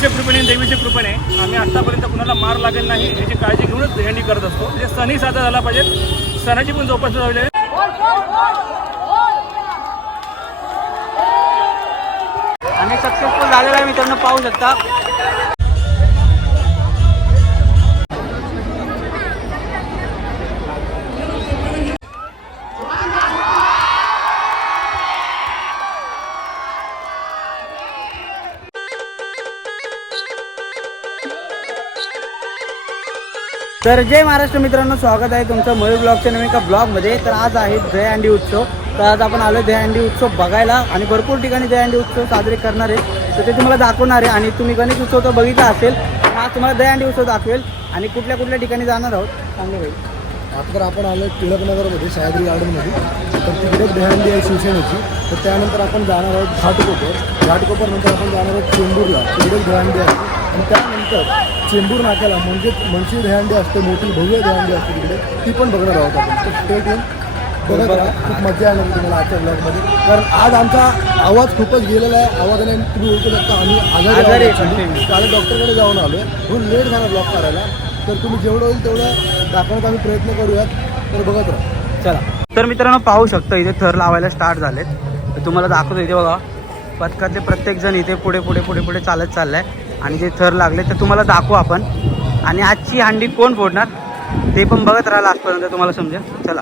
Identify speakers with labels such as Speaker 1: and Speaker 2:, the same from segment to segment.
Speaker 1: देवाच्या कृपेने देवीच्या कृपेने आम्ही आत्तापर्यंत कुणाला मार लागेल नाही याची काळजी घेऊनच दहीहंडी करत असतो. म्हणजे सणही साजरा झाला पाहिजे. सणाची पण जोपासना झाली आहे
Speaker 2: आणि सक्सेसफुल झालेला आहे मित्रांनो पाहू शकता. तर जय महाराष्ट्र मित्रांनो स्वागत आहे तुमचं मयूर ब्लॉगच्या नवीन एका ब्लॉगमध्ये. तर आज आहे दयांडी उत्सव. तर आज आपण आलो दयांडी उत्सव बघायला आणि भरपूर ठिकाणी दयांडी उत्सव साजरे करणार आहे. तर ते तुम्हाला दाखवणार आहे आणि तुम्ही गणेश उत्सव तर बघितला असेल आज तुम्हाला दहीहंडी उत्सव दाखवेल आणि कुठल्या कुठल्या ठिकाणी जाणार आहोत चांगलं होईल
Speaker 3: आता तर आपण आलो टिळकनगरमध्ये सह्याद्री गार्डनमध्ये तर तिकडे दहंडी आहे शिवसेनेची. तर त्यानंतर आपण जाणार आहोत घाटकोपर. घाटकोपरनंतर आपण जाणार आहोत चेंबूरला. तिकडे दहंडी आहे. आणि त्यानंतर चेंबूर नाक्याला म्हणजे मनशी दहंडी असते मोठी भव्य दहंडी असते तिकडे. ती पण बघणार आहोत आपण. स्टेट येऊन बघत राहा. खूप मजा येणार तुम्हाला आजच्या ब्लॉगमध्ये कारण आज आमचा आवाज खूपच गेलेला आहे. आवाजाने तुम्ही ओळखू शकता आम्ही आजारी
Speaker 2: आहे.
Speaker 3: काल डॉक्टरकडे जाऊन आलो म्हणून लेट झाला ब्लॉग करायला तर तुम्ही जेवढं होईल तेवढं दाखवण्याचा आम्ही प्रयत्न करूयात. तर बघत राहा.
Speaker 2: चला. तर मित्रांनो पाहू शकतो इथे थर लावायला स्टार्ट झालेत. तुम्हाला दाखवतो इथे बघा. पथकातले प्रत्येक जण इथे पुढे पुढे पुढे पुढे चालत चाललाय. आणि जे थर लागले तर तुम्हाला दाखवू आपण. आणि आजची हंडी कोण फोडणार ते पण बघत राहिला आजपर्यंत तुम्हाला समजेल. चला.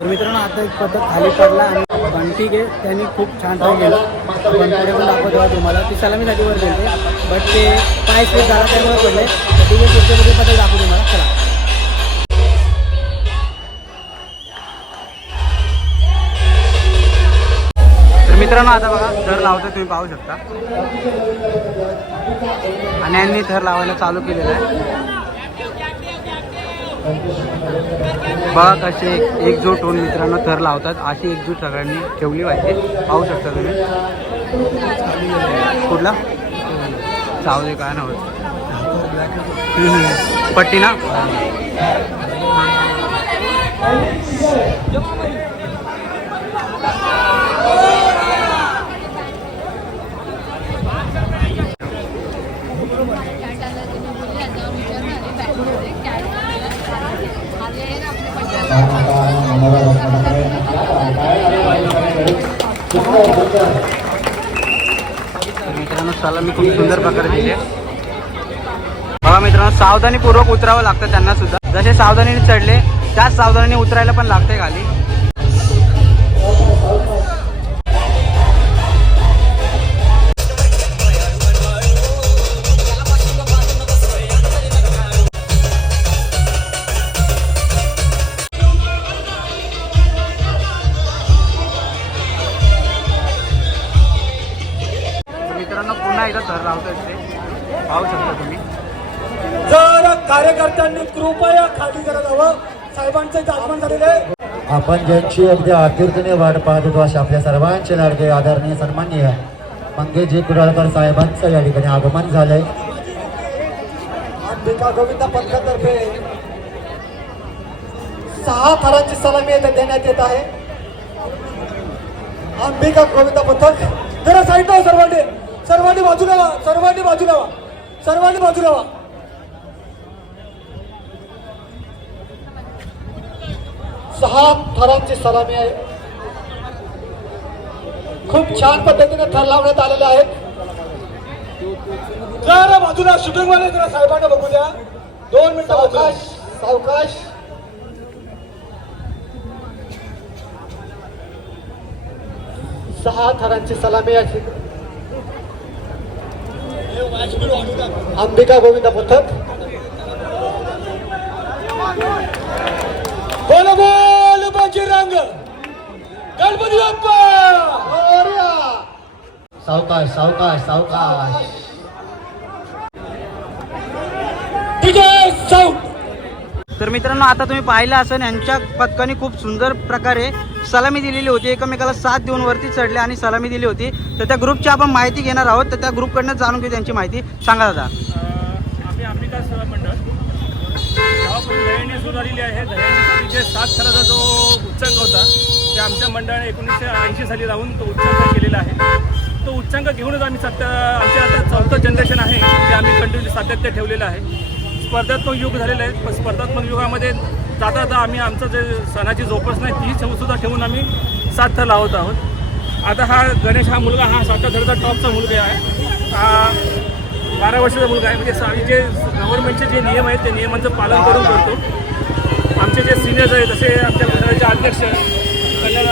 Speaker 2: तर मित्रांनो आता एक पथक खाली पडला आणि बंटी गे त्यांनी खूप छान ट्राय केलं पण दाखवतो तुम्हाला. ती सलामीसाठी वर गेले. बट ते पाय स्लिप झाला त्यामुळे पडले. तर ठीक आहे पथक दाखवू तुम्हाला. चला. मित्रांनो आता बघा थर लावतो तुम्ही पाहू शकता. आणि यांनी थर लावायला चालू केलेलं आहे. बघा कसे एकजूट होऊन मित्रांनो थर लावतात. अशी एकजूट सगळ्यांनी ठेवली पाहिजे. पाहू शकता तुम्ही. कुठला? चावले काय नव्हतं पट्टी ना? मित्रांनो मित्रांनो सलामी खूप सुंदर प्रकारे दिली. बघा मित्रांनो सावधानीपूर्वक उतरावं लागतं त्यांना सुद्धा. जसे सावधानीने चढले त्याच सावधानीने उतरायला पण लागते खाली.
Speaker 4: आपण ज्यांची अगदी आतुरतेने वाट पाहत होतो अशा आपल्या सर्वांचे लाडके आदरणीय सन्माननीय मंगेशजी कुडाळकर साहेबांचं या ठिकाणी आगमन झालंय.
Speaker 5: अंबिका गोविंदा पथकातर्फे सहा थरांची सलामी येथे देण्यात येत आहे. अंबिका गोविंदा पथक जरा साईड सर्वांनी सर्वांनी बाजू लावा सर्वांनी बाजू लावा सर्वांनी बाजू लावा सहा थरांची सलामी आहे. खूप छान पद्धतीने थर लावण्यात आलेले आहेत. जरा बाजूला शूटिंग वाले जरा साहेबांना बघू द्या. दोन मिनिटं सावकाश सावकाश. सहा थरांची सलामी आहे. अंबिका गोविंद पथक. बोल बोल. बजरंग गणपती बाप्पा.
Speaker 4: सावकाश सावकाश सावकाश.
Speaker 5: विजय चौक
Speaker 2: तर मित्रांनो आता तुम्ही पाहिलं असेल यांच्या पथकाने खूप सुंदर प्रकारे सलामी दिलेली होती. एकमेकाला साथ देऊन वरती चढले आणि सलामी दिली होती. तर त्या ग्रुपची आपण माहिती घेणार आहोत. तर त्या ग्रुपकडनं जाणून घेऊ त्यांची माहिती. सांगा दादा.
Speaker 1: आम्ही सेवा मंडळ जेव्हापासून सुरू झालेली आहे. दहीहंडीसाठी जे सात थराचा जो उच्चांक होता ते आमच्या मंडळाने एकोणीसशे ऐंशी साली लावून तो उच्चांक केलेला आहे. तो उच्चांक घेऊनच आम्ही सत्या आमच्या आता चौथं जनरेशन आहे जे आम्ही कंटिन्यू सातत्य ठेवलेलं आहे. स्पर्धात्मक युग झालेलं आहे पण स्पर्धात्मक युगामध्ये जाता जाता आम्ही आमचं जे सणाची जोपासना आहे ती सुद्धा ठेवून आम्ही सात थर लावत आहोत. आता हा गणेश हा मुलगा हा साता थरचा टॉपचा मुलगा आहे. हा बारा वर्षाचा मुलगा आहे. म्हणजे आम्ही जे गव्हर्नमेंटचे जे नियम आहेत ते नियमांचं पालन करून करतो. आमचे जे सिनियर्स आहेत जसे आमच्या मंडळाचे अध्यक्ष कल्याण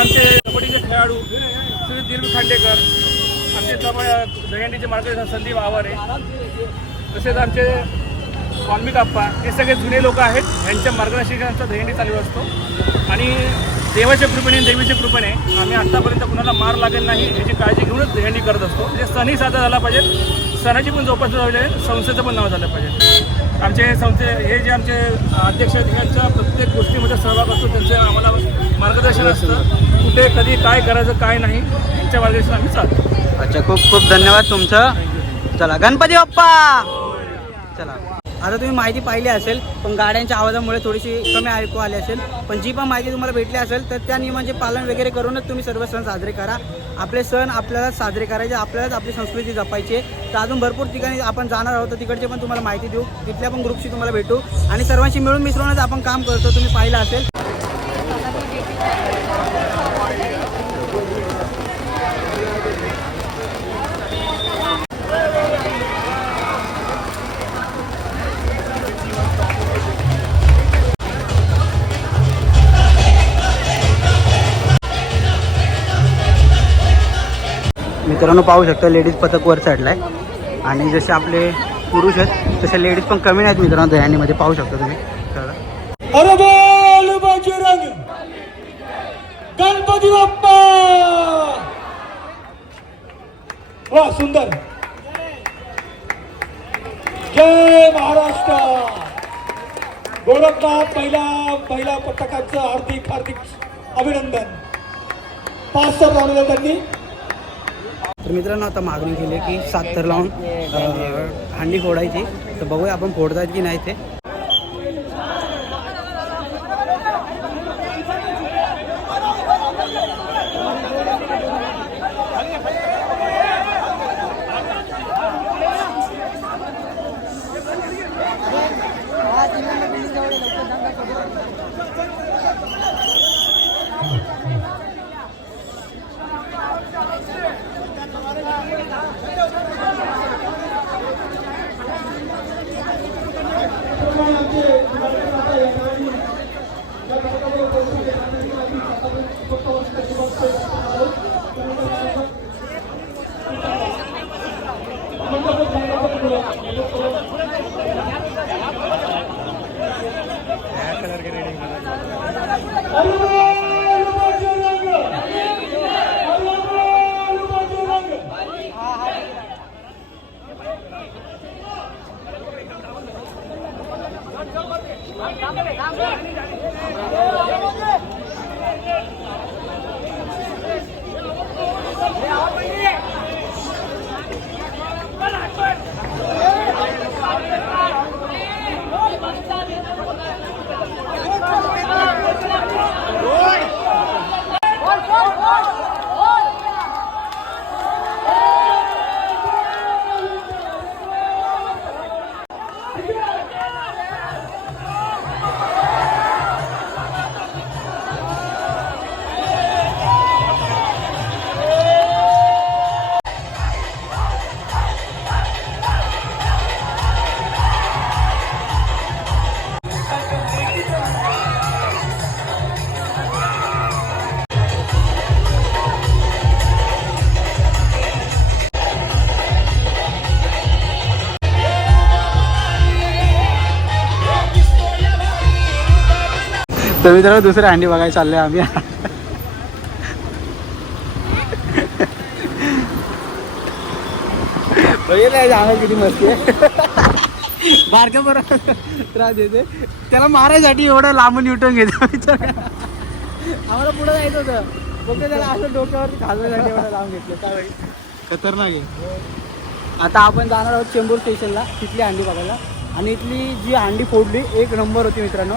Speaker 1: आमचे कबड्डीचे खेळाडू श्री दिलीप खांडेकर आमचे कब दहीहंडीचे मार्गदर्शन संदीप आवारे तसेच आमचे स्वामी काप्पा हे सगळे जुने लोक आहेत. यांच्या मार्गदर्शनाचा दहीहंडी चालू असतो. आणि देवाच्या कृपेने देवीच्या कृपेने आम्ही आत्तापर्यंत कुणाला मार लागेल नाही याची काळजी घेऊनच दहीहंडी करत असतो. म्हणजे सणही साजरा झाला पाहिजे. सणाची पण जोपासना झाली आहे संस्थेचं पण नाव झालं पाहिजे. आमचे संस्थे हे जे आमचे अध्यक्ष यांच्या प्रत्येक गोष्टीमध्ये सहभाग असतो. त्यांचे आम्हाला मार्गदर्शन असतं. कुठे कधी काय करायचं काय नाही यांच्या मार्गदर्शन आम्ही चालतो.
Speaker 2: अच्छा खूप खूप धन्यवाद तुमचं. चला गणपती बाप्पा! चला. आता तुम्ही माहिती पाहिली असेल पण गाड्यांच्या आवाजामुळे थोडीशी कमी ऐकू आली असेल पण जी पण माहिती तुम्हाला भेटली असेल तर त्या नियमांचे पालन वगैरे करूनच तुम्ही सर्व सण साजरे करा. आपले सण आपल्याला साजरे करायचे आपल्यालाच आपली संस्कृती जपायची तर अजून भरपूर ठिकाणी आपण जाणार आहोत तिकडचे पण तुम्हाला माहिती देऊ. तिथल्या पण ग्रुपशी तुम्हाला भेटू. आणि सर्वांशी मिळून मिसळूनच आपण काम करतो तुम्ही पाहिलं असेल. मित्रांनो पाहू शकता लेडीज पथक वर चढलाय आणि जसे आपले पुरुष आहेत तसे लेडीज पण कमी नाहीत मित्रांनो दह्यानीमध्ये पाहू शकता तुम्ही.
Speaker 5: गणपती बाप्पा. वा सुंदर. जय महाराष्ट्र. गोरखनाथ पहिला पहिला पथकाचं हार्दिक हार्दिक अभिनंदन. पाच सर लावलेलं त्यांनी.
Speaker 2: तर मित्रांनो आता मागणी केली की सात तर लावून हांडी हंडी फोडायची. तर बघूया आपण फोडतायत की नाही ते.
Speaker 5: ¡Vamos! ¡Vamos!
Speaker 2: तर मित्रांनो दुसऱ्या हंडी बघायला चाललोय आम्ही. किती मस्ती आहे. बारक्या बरोबर त्रास देते. त्याला मारायसाठी एवढं लांबून युटर्न घेतो विचार आम्हाला पुढे जायचं होतं. फक्त त्याला असं डोक्यावरती घालण्यासाठी एवढं लांब घेतलं. काय खतरनाक आहे. आता आपण जाणार आहोत चेंबूर स्टेशनला. तिथली हंडी बघायला. आणि इथली जी हंडी फोडली एक नंबर होती मित्रांनो.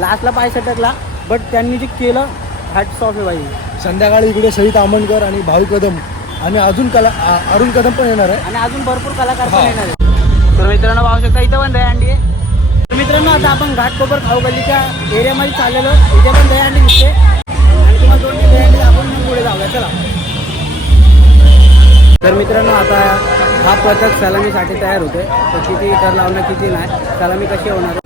Speaker 2: लास्टला पाय सटकला बट त्यांनी जे केलं हॅट्स ऑफ आहे बाई.
Speaker 3: संध्याकाळी इकडे सहित आमनकर आणि भावी कदम. आणि अजून कला आ- अरुण कदम पण येणार आहे.
Speaker 2: आणि अजून भरपूर कलाकार पण
Speaker 3: हा.
Speaker 2: येणार आहेत. तर मित्रांनो पाहू शकता इथं पण दहीहंडी आहे. तर मित्रांनो आता आपण घाटकोपर खाऊ गल्लीच्या एरियामध्ये चाललेलो इथे पण दहीहंडी दिसते. आणि तुम्हाला दोन दहीहंडी आपण पुढे जाऊया. चला. तर मित्रांनो आता हा पथक सलामीसाठी तयार होते तर किती कर लावणं किती नाही सलामी कशी होणार?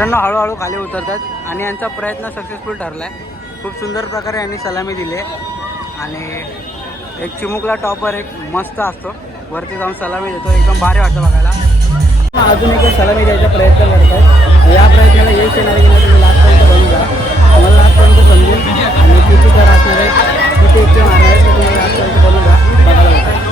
Speaker 2: मित्रांनो हळूहळू खाली उतरतात आणि यांचा प्रयत्न सक्सेसफुल ठरला आहे खूप सुंदर प्रकारे यांनी सलामी दिली आहे. आणि एक चिमुकला टॉपर एक मस्त असतो. वरती जाऊन सलामी देतो. एकदम भारी वाटतं बघायला. अजून एक सलामी द्यायचा प्रयत्न करतात या प्रयत्नाला यश येणार की नाही तुम्ही लास्टपर्यंत बघून जा तुम्हाला लास्टपर्यंत समजून आणि किती तर असणार आहे किती इतके मारणार आहे तुम्हाला लास्टपर्यंत बनवून जा बघायला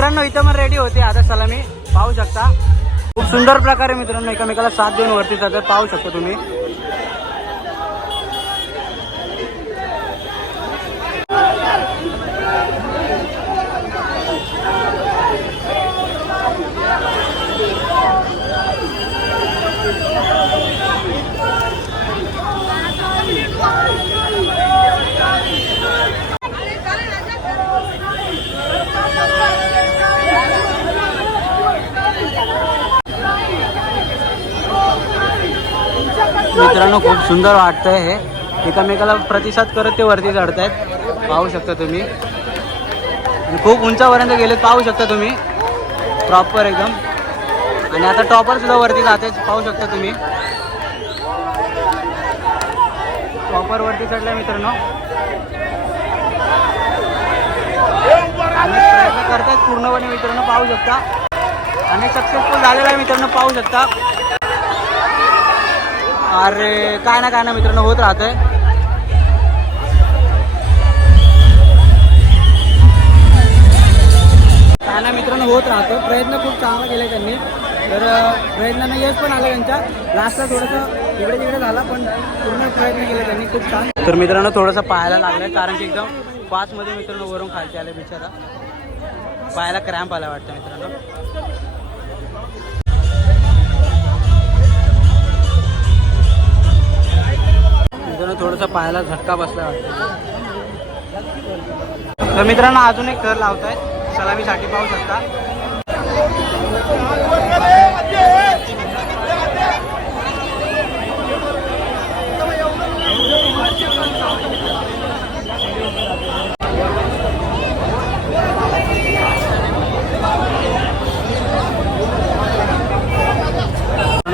Speaker 2: मित्रांनो इथं पण रेडी होते. आता चला मी पाहू शकता. खूप सुंदर प्रकारे मित्रांनो एकमेकाला साथ देऊन वरती जातात. पाहू शकता तुम्ही. मित्रांनो खूप सुंदर वाटतंय हे. एकामेकाला प्रतिसाद करत ते वरती चढत आहेत पाहू शकता तुम्ही. खूप उंचापर्यंत गेलेत पाहू शकता तुम्ही. प्रॉपर एकदम. आणि आता टॉपर सुद्धा वरती जाते पाहू शकता तुम्ही. टॉपर वरती चढलाय मित्रांनो. आणि प्रयत्न करतायत पूर्णपणे मित्रांनो पाहू शकता. आणि सक्सेसफुल झालेला आहे मित्रांनो पाहू शकता. अरे काय ना काय ना मित्रांनो होत राहतंय. काय ना मित्रांनो होत राहतं प्रयत्न खूप चांगला केला त्यांनी. तर अं, प्रयत्नांना यश पण आलं त्यांच्या. लास्टला थोडंसं इकडे तिकडे झाला पण पूर्ण प्रयत्न केला त्यांनी. खूप छान. तर मित्रांनो थोडंसं पाहायला लागलं कारण की एकदम पाचमध्ये मित्रांनो वरून खालचे आले बिचारा. पायाला क्रॅम्प आला वाटतं मित्रांनो. त्याच्यानं थोडंसं पायाला झटका बसला. वाटतं तर मित्रांनो अजून एक थर आहेत सलामीसाठी पाहू शकता.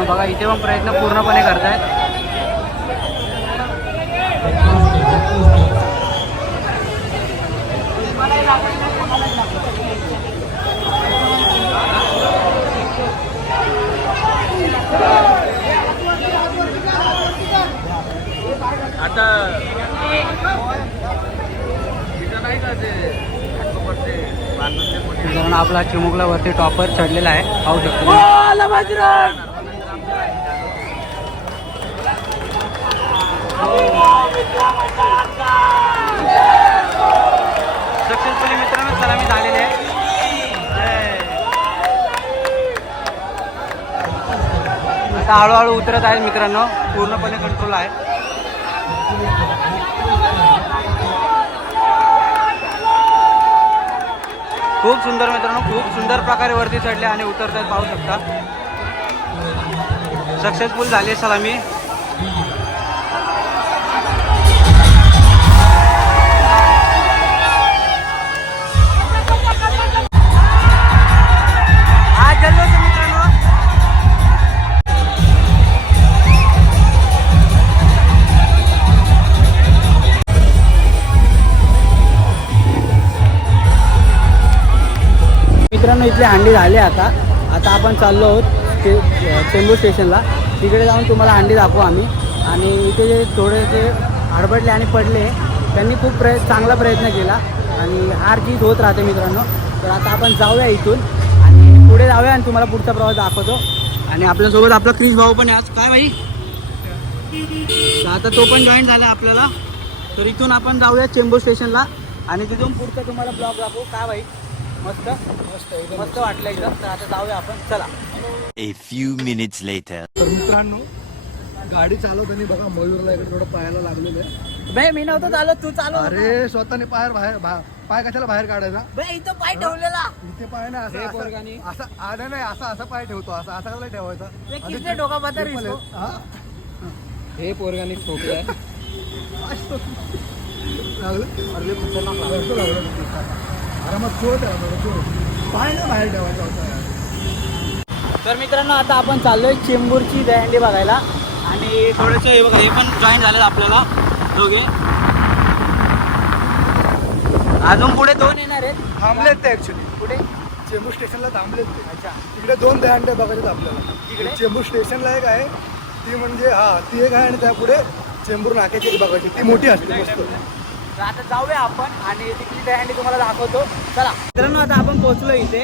Speaker 2: बघा इथे पण प्रयत्न पूर्णपणे करतायत आता मित्रांनो आपला चिमुकला वरती टॉपर चढलेला आहे. पाहू शकतो सक्सेसफुल मित्रांनो सलामी झालेली आहे. आता हळूहळू उतरत आहेत मित्रांनो. पूर्णपणे कंट्रोल आहे. खूप सुंदर मित्रांनो खूप सुंदर प्रकारे वरती चढले आणि उतरतात पाहू शकता. सक्सेसफुल झाली आहे सलामी. आज जल्लोष मित्रांनो इथली हंडी झाली आता. आता आपण चाललो आहोत ते चेंबूर स्टेशनला. तिकडे जाऊन तुम्हाला हंडी दाखवू आम्ही. आणि इथे जे थोडेसे हडबडले आणि पडले त्यांनी खूप प्रय चांगला प्रयत्न केला. आणि हार जीत होत राहते मित्रांनो. तर आता आपण जाऊया इथून. आणि पुढे जाऊया आणि तुम्हाला पुढचा प्रवास दाखवतो. आणि आपल्यासोबत आपला क्रिश भाऊ पण आहे आज. काय भाई? आता तो पण जॉईन झाला आपल्याला. तर इथून आपण जाऊया चेंबूर स्टेशनला. आणि तिथून पुढचा तुम्हाला ब्लॉग दाखवू. काय भाई? मस्त मस्त मस्त वाटलं एकदम. तर आता जाऊया आपण. चला.
Speaker 6: A few minutes later.
Speaker 3: तर मित्रांनो गाडी चालवताना बघा मयूरला इकडे थोडं पायाला लागलेलं आहे.
Speaker 2: बे मी नव्हतं चालत तू चालू
Speaker 3: अरे स्वतःने पाय बाहेर पाय कशाला बाहेर काढायला
Speaker 2: बे इथं पाय ठेवलेला.
Speaker 3: इथे पाय ना
Speaker 2: हे
Speaker 3: असं
Speaker 2: पोरगानी.
Speaker 3: असं असं आलं नाही असा असा पाय ठेवतो असा असा कसला ठेवायचा? आणि
Speaker 2: किसने डोका पता रे
Speaker 3: triple
Speaker 2: इसको?
Speaker 3: आहे. हा?
Speaker 2: हे पोरगानी ठोकलाय.
Speaker 3: लागलं? लागलं. अरे मग पाय ना बाहेर ठेवायचा होता.
Speaker 2: तर मित्रांनो आता आपण चाललोय चेंबूरची दहंडी बघायला. आणि थोडंसं हे बघा हे पण जॉईन झालेत आपल्याला दोघे. अजून पुढे दोन येणार आहेत.
Speaker 3: थांबलेत ते ऍक्च्युली
Speaker 2: पुढे?
Speaker 3: चेंबूर स्टेशनला थांबलेत ते.
Speaker 2: अच्छा.
Speaker 3: तिकडे दोन दहांडे बघायचे आपल्याला.
Speaker 2: इकडे?
Speaker 3: चेंबूर स्टेशनला एक आहे. ती म्हणजे हा ती एक आहे आणि त्यापुढे चेंबूर नाक्याची बघायची. ती मोठी असते मस्त.
Speaker 2: तर आता जाऊया आपण आणि तिथली दहंडी तुम्हाला दाखवतो. चला. मित्रांनो आता आपण पोहोचलो इथे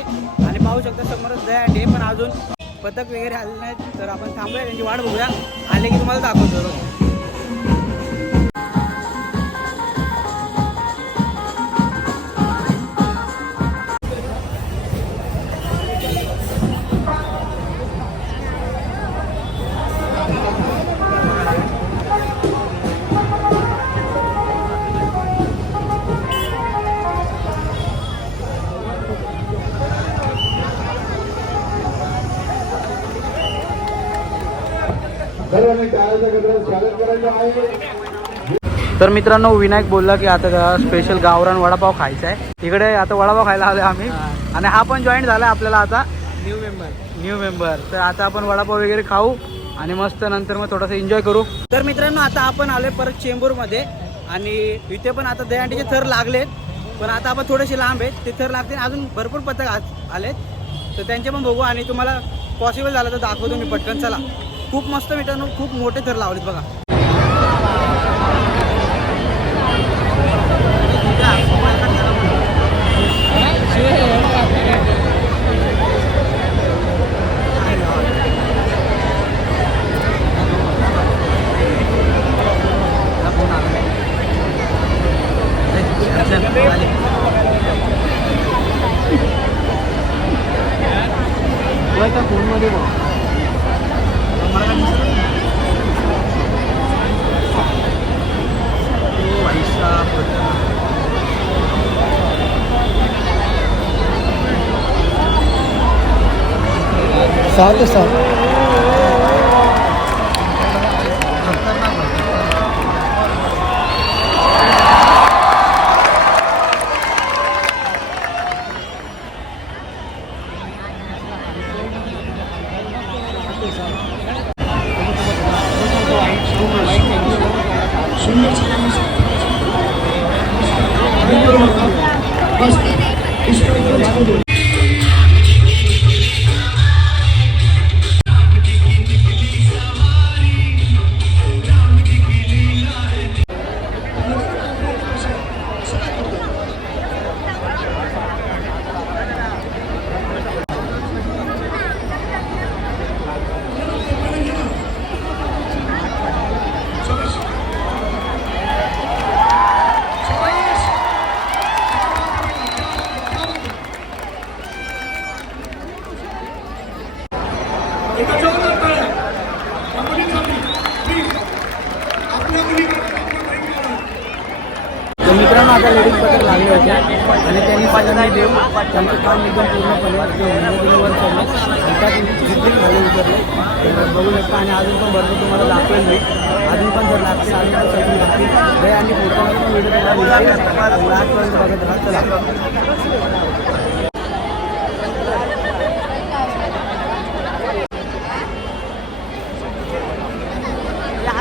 Speaker 2: आणि पाहू शकतो समोरच दहंडी आहे, पण अजून पथक वगैरे आले नाहीत. तर आपण थांबूया त्यांची वाट बघूया. आले की तुम्हाला दाखवतो. तर मित्रांनो विनायक बोलला की आता स्पेशल गावरान वडापाव खायचा आहे. तिकडे आता वडापाव खायला आलो आम्ही. आणि हा पण जॉईन झाला आपल्याला आता. न्यू मेंबर न्यू मेंबर तर आता आपण वडापाव वगैरे खाऊ आणि मस्त नंतर मग थोडासा एन्जॉय करू. तर मित्रांनो आता आपण आलोय परत चेंबूरमध्ये. आणि इथे पण आता दहीहंडीचे थर लागलेत. पण आता आपण थोडेसे लांब आहेत. ते थर लागतील. अजून भरपूर पथक आलेत. तर त्यांचे पण बघू आणि तुम्हाला पॉसिबल झालं तर दाखवतो मी पटकन. चला. खूप मस्त मित्रांनो खूप मोठे थर लावलेत बघा. फोनमध्ये
Speaker 3: सहा ते सात
Speaker 5: एकदा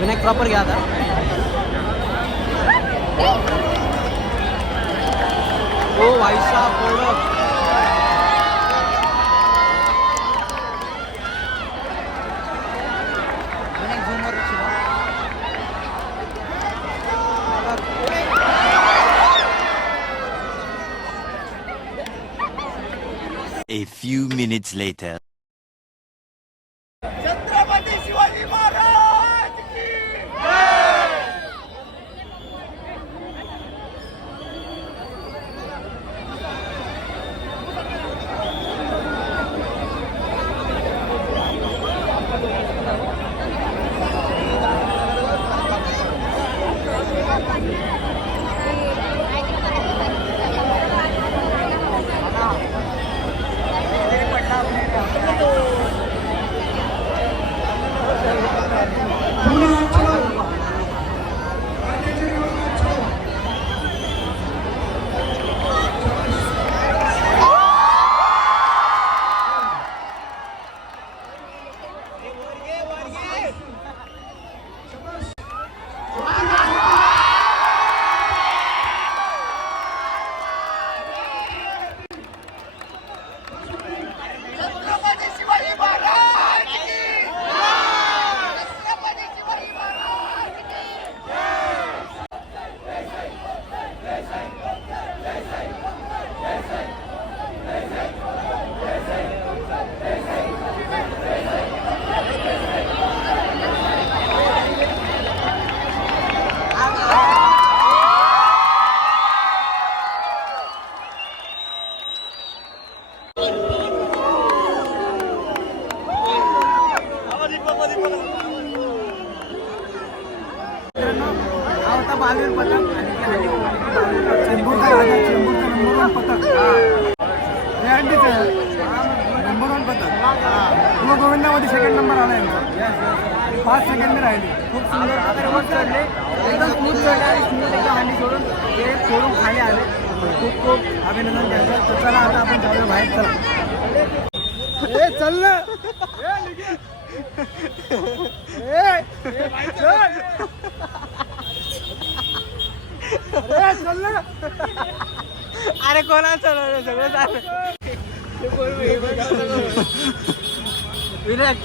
Speaker 2: विनायक प्रॉपर घ्या आता ও ভাই সাহেব
Speaker 6: A few minutes later.
Speaker 3: Number one गोविंदामध्ये second number आला यांचा. पाच सेकंड राहिली.
Speaker 2: खूप सुंदर. प्रकारे वर चढले एकदम स्मूथ चढले आणि स्मूथ एकदम हंडी सोडून ते सोडून खाली आले. खूप खूप अभिनंदन त्यांचं. तर चला आता आपण जाऊया बाहेर चला.
Speaker 3: ए चल ना. ए, चल. ए, चल ना.
Speaker 2: अरे कोणा चढवलं सगळं We're come.